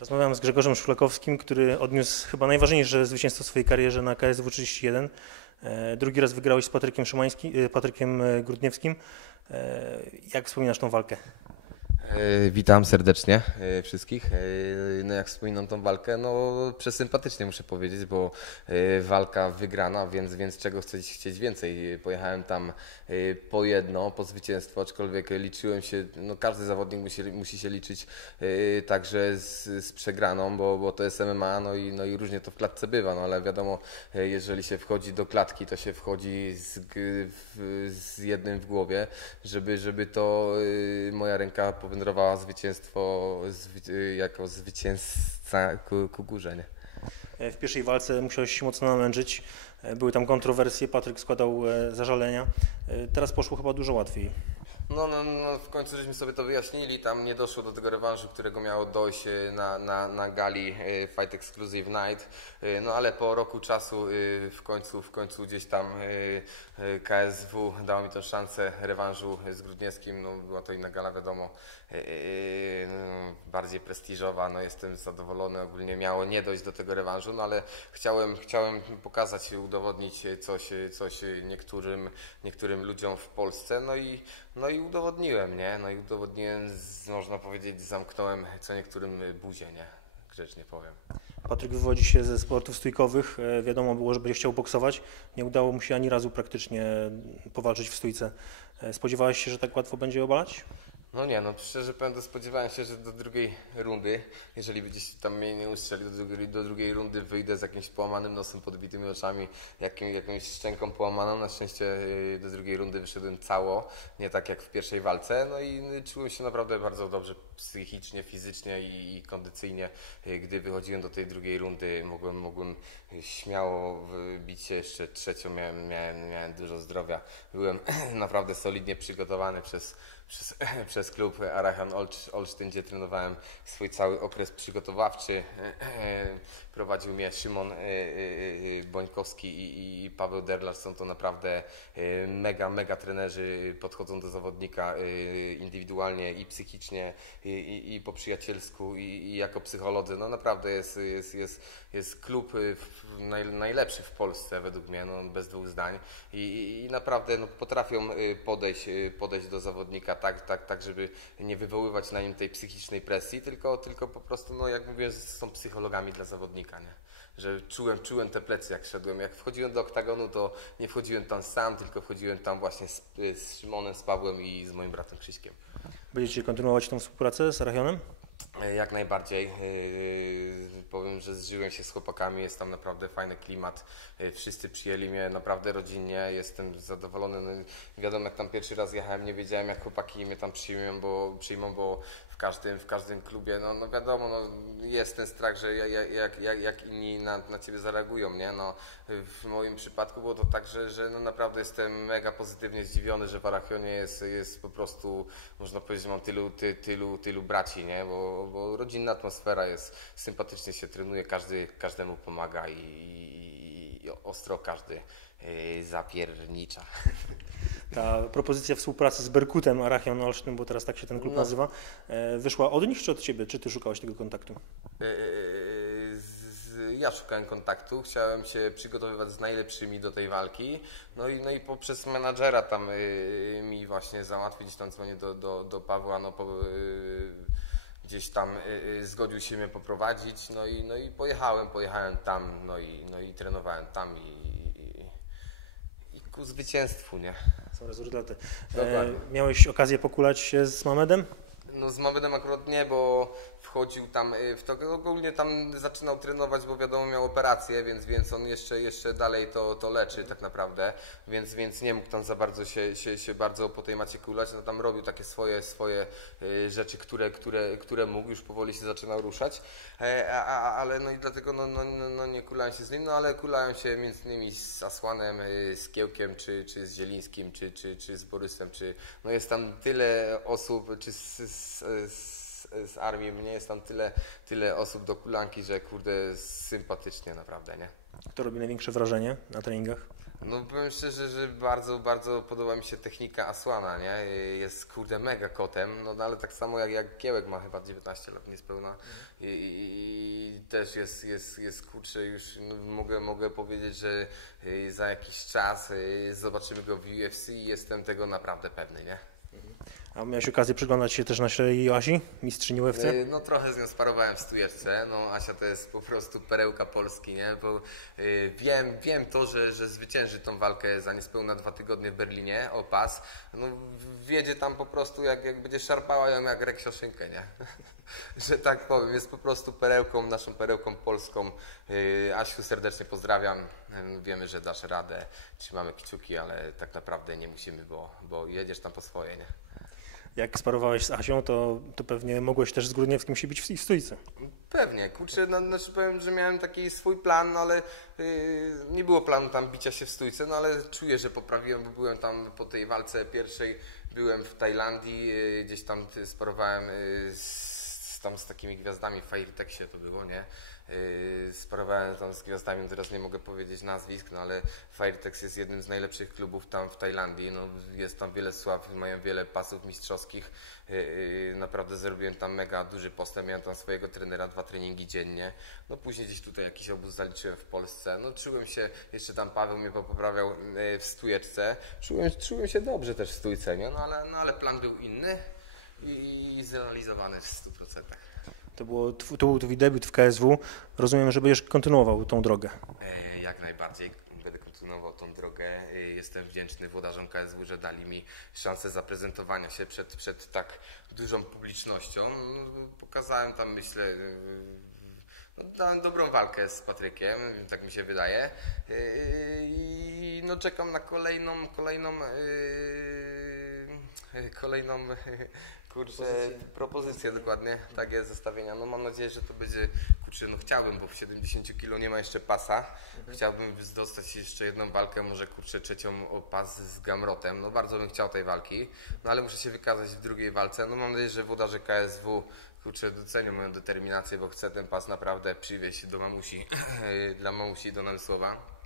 Rozmawiam z Grzegorzem Szulakowskim, który odniósł chyba najważniejsze zwycięstwo w swojej karierze na KSW 31. E, Drugi raz wygrałeś z Patrykiem, Szymański, e, Patrykiem e, Grudniewskim. Jak wspominasz tą walkę? E, Witam serdecznie e, wszystkich. E, No jak wspominam tą walkę, no przesympatycznie muszę powiedzieć, bo walka wygrana, więc, więc czego chcieć, chcieć więcej. Pojechałem tam po jedno, po zwycięstwo, aczkolwiek liczyłem się, no każdy zawodnik musi, musi się liczyć także z, z przegraną, bo, bo to jest MMA, no i, no i różnie to w klatce bywa, no ale wiadomo, jeżeli się wchodzi do klatki, to się wchodzi z, z jednym w głowie, żeby, żeby to moja ręka powędrowała zwycięstwo zwy, jako zwycięzca ku, ku górze, nie? E, W pierwszej walce musiałeś się mocno namęczyć. E, Były tam kontrowersje, Patryk składał e, zażalenia. Teraz poszło chyba dużo łatwiej. No, no, no, w końcu żeśmy sobie to wyjaśnili, tam nie doszło do tego rewanżu, którego miało dojść e, na, na, na gali e, Fight Exclusive Night, E, no ale po roku czasu w końcu, w końcu gdzieś tam KSW dało mi tę szansę rewanżu z Grudniewskim, no była to inna gala wiadomo, no, bardziej prestiżowa, no jestem zadowolony, ogólnie miało nie dojść do tego rewanżu, no ale chciałem, chciałem pokazać, udowodnić coś, coś niektórym, niektórym ludziom w Polsce, no i, no i udowodniłem, nie? No i udowodniłem, można powiedzieć, zamknąłem co niektórym buzię, nie? Grzecznie powiem. Patryk wywodzi się ze sportów stójkowych. E, Wiadomo było, że będzie chciał boksować. Nie udało mu się ani razu praktycznie powalczyć w stójce. E, Spodziewałeś się, że tak łatwo będzie obalać? No nie, no szczerze powiem, spodziewałem się, że do drugiej rundy, jeżeli gdzieś tam mnie nie ustrzeli, do drugiej, do drugiej rundy wyjdę z jakimś połamanym nosem, podbitymi oczami, jakim, jakąś szczęką połamaną. Na szczęście yy, do drugiej rundy wyszedłem cało, nie tak jak w pierwszej walce. No i czułem się naprawdę bardzo dobrze psychicznie, fizycznie i, kondycyjnie. Yy, Gdy wychodziłem do tej drugiej rundy, mogłem, mogłem śmiało bić się jeszcze trzecią, miałem, miałem, miałem dużo zdrowia. Byłem naprawdę solidnie przygotowany przez przez, przez klub Olsz- Olsztyn, gdzie trenowałem swój cały okres przygotowawczy. Prowadził mnie Szymon e, e, Bońkowski i, i Paweł Derlarz. Są to naprawdę mega, mega trenerzy. Podchodzą do zawodnika indywidualnie i psychicznie, i, i, i po przyjacielsku, i, i jako psycholodzy. No naprawdę jest, jest, jest, jest klub w- naj, najlepszy w Polsce według mnie, no, bez dwóch zdań. I, i, i naprawdę no, potrafią y, podejść, y, podejść do zawodnika tak, tak, tak, żeby nie wywoływać na nim tej psychicznej presji, tylko, tylko po prostu, no, jak mówię, są psychologami dla zawodnika, nie? Że czułem, czułem te plecy, jak szedłem. Jak wchodziłem do oktagonu, to nie wchodziłem tam sam, tylko wchodziłem tam właśnie z, z Szymonem, z Pawłem i z moim bratem Krzyśkiem. Będziecie kontynuować tą współpracę z Arachionem? E, Jak najbardziej. Yy, Powiem, że zżyłem się z chłopakami, jest tam naprawdę fajny klimat. Yy, Wszyscy przyjęli mnie naprawdę rodzinnie, jestem zadowolony. No, wiadomo, jak tam pierwszy raz jechałem, nie wiedziałem, jak chłopaki mnie tam przyjmą, bo, przyjmą, bo każdym, w każdym klubie, no, no wiadomo, no, jest ten strach, że ja- ja- jak, jak, jak inni na, na ciebie zareagują, nie? No, w moim przypadku było to tak, że, że no, naprawdę jestem mega pozytywnie zdziwiony, że w Arachionie jest, jest po prostu, można powiedzieć, mam tylu, ty, tylu, tylu braci, nie? Bo, bo rodzinna atmosfera jest, sympatycznie się trenuje, każdy każdemu pomaga i, i, i ostro każdy yy, zapiernicza. Ta propozycja współpracy z Berkutem Arachion Olsztyn, bo teraz tak się ten klub No. nazywa, e, wyszła od nich czy od Ciebie? Czy Ty szukałeś tego kontaktu? Z- Ja szukałem kontaktu, chciałem się przygotowywać z najlepszymi do tej walki, no i, no i poprzez menadżera tam yy, mi właśnie załatwić, tam dzwonię do, do, do Pawła, no po, yy, gdzieś tam yy, zgodził się mnie poprowadzić, no i, no i pojechałem, pojechałem tam, no i, no i trenowałem tam i ku zwycięstwu, nie? Są rezultaty. E, miałeś okazję pokulać się z Mamedem? No z Mamedem akurat nie, bo wchodził tam y, w to, ogólnie tam zaczynał trenować, bo wiadomo miał operację, więc, więc on jeszcze, jeszcze dalej to, to leczy tak naprawdę, więc, więc nie mógł tam za bardzo się, się, się bardzo po tej macie kulać, no tam robił takie swoje, swoje y, rzeczy, które, które, które mógł, już powoli się zaczynał ruszać, e, a, a, ale no i dlatego no, no, no, no nie kulałem się z nim, no ale kulałem się między innymi z Asłanem, y, z Kiełkiem, czy, czy z Zielińskim, czy, czy, czy z Borysem, czy no jest tam tyle osób, czy z, z, z, z armii mnie jest tam tyle, tyle osób do kulanki, że kurde sympatycznie naprawdę, nie? Kto robi największe wrażenie na treningach? No powiem szczerze, że bardzo, bardzo podoba mi się technika Asłana, nie? Jest kurde mega kotem, no ale tak samo jak, jak Kiełek ma chyba 19 lat niespełna i, i, i też jest, jest, jest kurczę już no, mogę, mogę powiedzieć, że y, za jakiś czas y, zobaczymy go w UFC i jestem tego naprawdę pewny, nie? A miałeś okazję przyglądać się też naszej Joasi, mistrzyni UFC? Y, No trochę z nią sparowałem w stujeczce, no Asia to jest po prostu perełka Polski, nie? Bo y, wiem, wiem to, że, że zwycięży tą walkę za niespełna dwa tygodnie w Berlinie o pas, no wiedzie tam po prostu jak, jak będzie szarpała ją jak Reksio szynkę, nie? że tak powiem, jest po prostu perełką, naszą perełką polską. Y, Asiu serdecznie pozdrawiam, Y, wiemy, że dasz radę, trzymamy kciuki, ale tak naprawdę nie musimy, bo, bo jedziesz tam po swoje, nie? Jak sparowałeś z Asią, to, to pewnie mogłeś też z Grudniewskim się bić w, w stójce. Pewnie, kurczę, no, znaczy powiem, że miałem taki swój plan, no ale yy, nie było planu tam bicia się w stójce, no ale czuję, że poprawiłem, bo byłem tam po tej walce pierwszej, byłem w Tajlandii, yy, gdzieś tam y, sparowałem yy, z, tam z takimi gwiazdami w Firetexie to było, nie? Yy, sparowałem tam z gwiazdami, teraz nie mogę powiedzieć nazwisk, no ale Firetex jest jednym z najlepszych klubów tam w Tajlandii, no jest tam wiele sław, mają wiele pasów mistrzowskich, yy, yy, naprawdę zrobiłem tam mega duży postęp, miałem tam swojego trenera, dwa treningi dziennie, no później gdzieś tutaj jakiś obóz zaliczyłem w Polsce, no czułem się, jeszcze tam Paweł mnie poprawiał w stójeczce, czułem, czułem się dobrze też w stójce, nie? No, ale, no ale plan był inny i, i zrealizowany w 100%. To, było, to był twój debiut w KSW. Rozumiem, że będziesz kontynuował tą drogę. E, Jak najbardziej będę kontynuował tą drogę. E, Jestem wdzięczny włodarzom KSW, że dali mi szansę zaprezentowania się przed, przed tak dużą publicznością. No, Pokazałem tam, myślę, e, no, dałem dobrą walkę z Patrykiem, tak mi się wydaje. I no, czekam na kolejną, kolejną, kolejną kurczę, propozycję dokładnie, tak jest zestawienia. No mam nadzieję, że to będzie, kurczę, no chciałbym, bo w 70 kg nie ma jeszcze pasa. Chciałbym dostać jeszcze jedną walkę, może kurczę trzecią o pas z Gamrotem. No bardzo bym chciał tej walki, no ale muszę się wykazać w drugiej walce. No mam nadzieję, że włodarze KSW kurczę docenią moją determinację, bo chcę ten pas naprawdę przywieźć do mamusi, dla mamusi do Namysłowa y,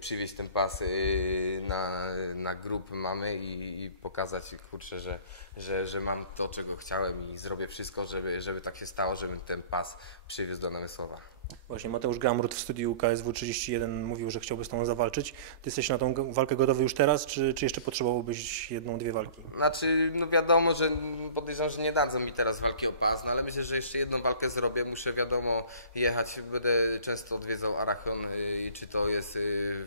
przywieźć ten pas y, na, na grup mamy i, i pokazać kurczę, że, że, że mam to, czego chciałem i zrobię wszystko, żeby, żeby tak się stało, żebym ten pas przywiózł do Namysłowa. Właśnie Mateusz Gramrut w studiu KSW 31 mówił, że chciałby z tobą zawalczyć. Ty jesteś na tą walkę gotowy już teraz, czy, czy jeszcze potrzebowałbyś jedną, dwie walki? Znaczy, no wiadomo, że podejrzewam, że nie dadzą mi teraz walki o pas, no ale myślę, że jeszcze jedną walkę zrobię. Muszę, wiadomo, jechać, będę często odwiedzał Arachon, y, czy to jest y,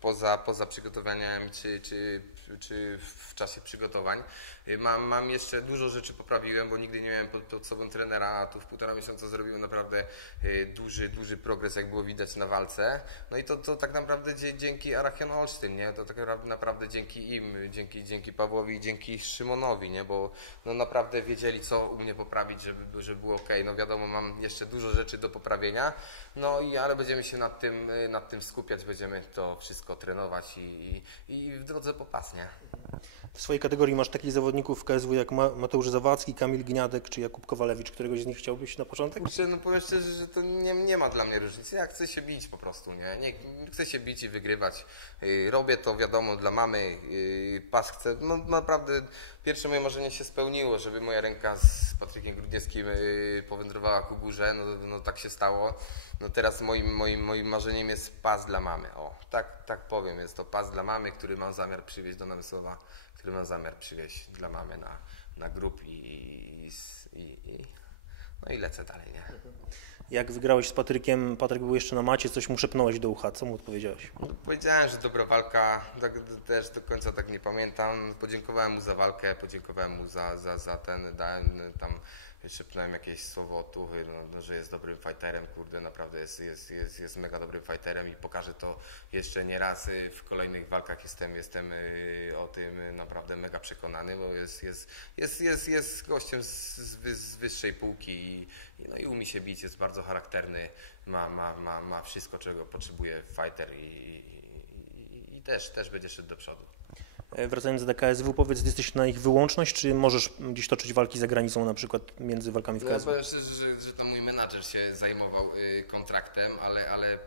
poza, poza przygotowaniami, czy, czy, czy w czasie przygotowań. Y, Mam, mam jeszcze dużo rzeczy poprawiłem, bo nigdy nie miałem pod, pod sobą trenera, a tu w półtora miesiąca zrobiłem naprawdę y, duży, duży progres, jak było widać na walce. No i to, to tak naprawdę dzięki Arachion Olsztyn, nie? To tak naprawdę, dzięki im, dzięki, dzięki Pawłowi i dzięki Szymonowi, nie? Bo no naprawdę wiedzieli, co u mnie poprawić, żeby, żeby było ok. No wiadomo, mam jeszcze dużo rzeczy do poprawienia, no i ale będziemy się nad tym, y, nad tym skupiać, będziemy to wszystko trenować i, i, i w drodze popas, nie? W swojej kategorii masz takich zawodników w KSW jak Ma- Mateusz Zawadzki, Kamil Gniadek czy Jakub Kowalewicz. Któregoś z nich chciałbyś na początek? Kurczę, no powiem szczerze, że to nie, nie ma dla mnie różnicy. Ja chcę się bić po prostu, nie? nie chcę się bić i wygrywać. Yy, robię to, wiadomo, dla mamy. Yy, pas chcę, no naprawdę pierwsze moje marzenie się spełniło, żeby moja ręka z Patrykiem Grudniewskim yy, powędrowała ku górze. No, no tak się stało. No teraz moim, moim, moim marzeniem jest pas dla mamy. O, tak, tak powiem. Jest to pas dla mamy, który mam zamiar przywieźć do Namysłowa, który mam zamiar przywieźć dla mamy na, na grup i, i, i, i no i lecę dalej, nie? Jak wygrałeś z Patrykiem, Patryk był jeszcze na macie, coś mu szepnąłeś do ucha. Co mu odpowiedziałeś? Powiedziałem, że dobra walka, tak, też do końca tak nie pamiętam. Podziękowałem mu za walkę, podziękowałem mu za, za, za ten, dałem tam, szepnąłem jakieś słowo otuchy, no, no, że jest dobrym fighterem, kurde, naprawdę jest, jest, jest, jest mega dobrym fighterem i pokażę to jeszcze nie raz y, w kolejnych walkach. Jestem, jestem y, o tym naprawdę mega przekonany, bo jest, jest, jest, jest, jest gościem z, z, wy- z wyższej półki i, no, i umie się bić, jest bardzo charakterny, ma, ma, ma, ma wszystko, czego potrzebuje fighter i, i, i, i też, też będzie szedł do przodu. E, Wracając do KSW, powiedz, jesteś na ich wyłączność, czy możesz gdzieś toczyć walki za granicą, na przykład między walkami w No, ja KSW? powiem szczerze, że, że to mój menadżer się zajmował y, kontraktem, ale, ale y,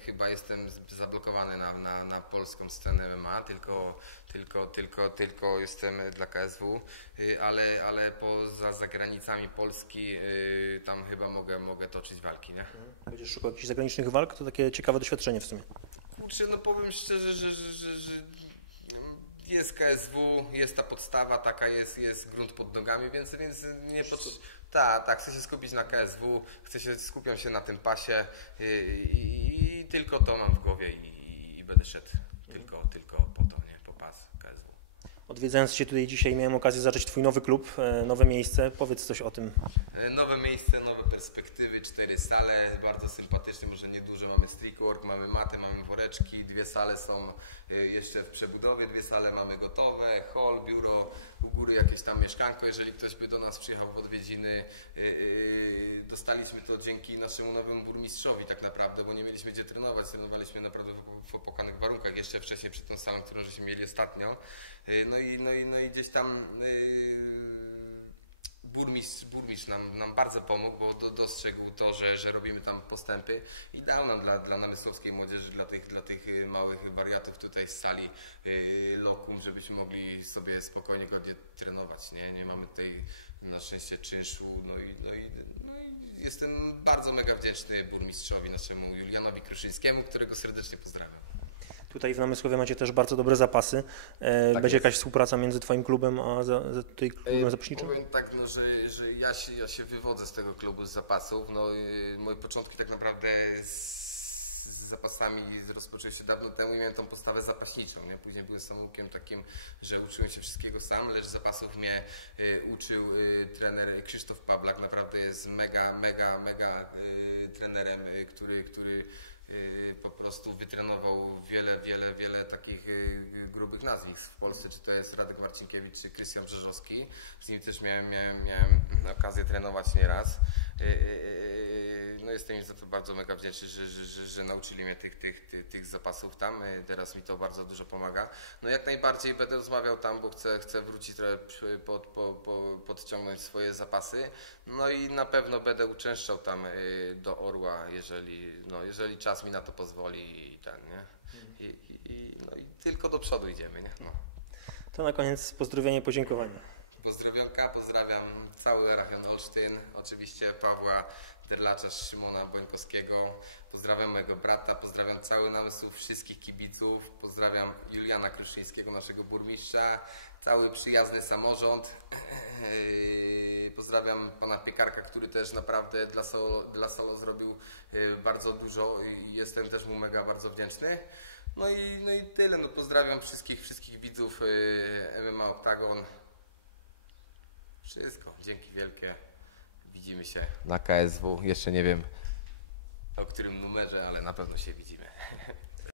chyba jestem zablokowany na, na, na polską scenę MMA, tylko, tylko, tylko, tylko jestem dla KSW, y, ale, ale poza za granicami Polski tam chyba mogę, mogę toczyć walki, nie? Będziesz szukał jakichś zagranicznych walk? To takie ciekawe doświadczenie w sumie. Kurczę, no powiem szczerze, że, że, że, że jest KSW, jest ta podstawa, taka jest, jest grunt pod nogami, więc, więc nie pod... Tak, tak, chcę się skupić na KSW, chcę się, skupiam się na tym pasie i, i, i tylko to mam w głowie i, i będę szedł tylko, tylko po to, nie, po pas KSW. Odwiedzając Cię tutaj dzisiaj miałem okazję zacząć Twój nowy klub, e, nowe miejsce. Powiedz coś o tym. E, Nowe miejsce, nowe perspektywy, cztery sale, bardzo sympatyczne, może nieduże, mamy streetwork, mamy maty, mamy woreczki, dwie sale są jeszcze w przebudowie, dwie sale mamy gotowe, hall, biuro, u góry jakieś tam mieszkanko, jeżeli ktoś by do nas przyjechał w odwiedziny. E, e, Dostaliśmy to dzięki naszemu nowemu burmistrzowi tak naprawdę, bo nie mieliśmy gdzie trenować, trenowaliśmy naprawdę w- opłakanych warunkach, jeszcze wcześniej przed tą salą, którą żeśmy mieli ostatnio. E, No i, no i, no i gdzieś tam... burmistrz, burmistrz nam, nam bardzo pomógł, bo do, dostrzegł to, że, że robimy tam postępy i dał nam dla, dla namysłowskiej młodzieży, dla tych, dla tych y, małych wariatów tutaj z sali y, lokum, żebyśmy mogli sobie spokojnie, godnie trenować. Nie, nie mamy tutaj na szczęście czynszu. No i, no i, no i jestem bardzo mega wdzięczny burmistrzowi, naszemu Julianowi Kruszyńskiemu, którego serdecznie pozdrawiam. Tutaj w Namysłowie macie też bardzo dobre zapasy. E, Tak Będzie jest. jakaś współpraca między Twoim klubem a za, za tutaj klubem Ej, zapaśniczym? Powiem tak, no, że, że ja, się, ja się wywodzę z tego klubu z zapasów. No, yy, moje początki tak naprawdę z, z zapasami rozpoczęły się dawno temu i miałem tą postawę zapaśniczą. Nie? Później byłem samoukiem takim, że uczyłem się wszystkiego sam, lecz zapasów mnie y, uczył y, trener Krzysztof Pawlak. Naprawdę jest mega, mega, mega y, trenerem, który, który po prostu wytrenował wiele, wiele, wiele takich y, grubych nazwisk w Polsce, czy to jest Radek Marcinkiewicz, czy Krystian Brzeżowski. Z nim też miałem, miałem, miałem okazję trenować nieraz. Y, y, y, No jestem im za to bardzo mega wdzięczny, że, że, że, że nauczyli mnie tych, tych, tych, tych zapasów tam. Teraz mi to bardzo dużo pomaga. No jak najbardziej będę rozmawiał tam, bo chcę, chcę wrócić trochę pod, po, po, podciągnąć swoje zapasy. No i na pewno będę uczęszczał tam do Orła, jeżeli, no, jeżeli czas mi na to pozwoli i ten, nie? I, i, i, no i tylko do przodu idziemy, nie? No. To na koniec pozdrowienie, podziękowania. Pozdrowionka, pozdrawiam cały Rachion Olsztyn, oczywiście Pawła Derlacza, Szymona Bońkowskiego, pozdrawiam mojego brata, pozdrawiam cały namysł wszystkich kibiców, pozdrawiam Juliana Kruszyńskiego, naszego burmistrza, cały przyjazny samorząd, pozdrawiam pana Piekarka, który też naprawdę dla Solo, dla Solo zrobił e, bardzo dużo i jestem też mu mega bardzo wdzięczny. No i, no i tyle, no pozdrawiam wszystkich, wszystkich widzów e, MMA Octagon. Wszystko. Dzięki wielkie. Widzimy się na KSW. Jeszcze nie wiem o którym numerze, ale na pewno się widzimy.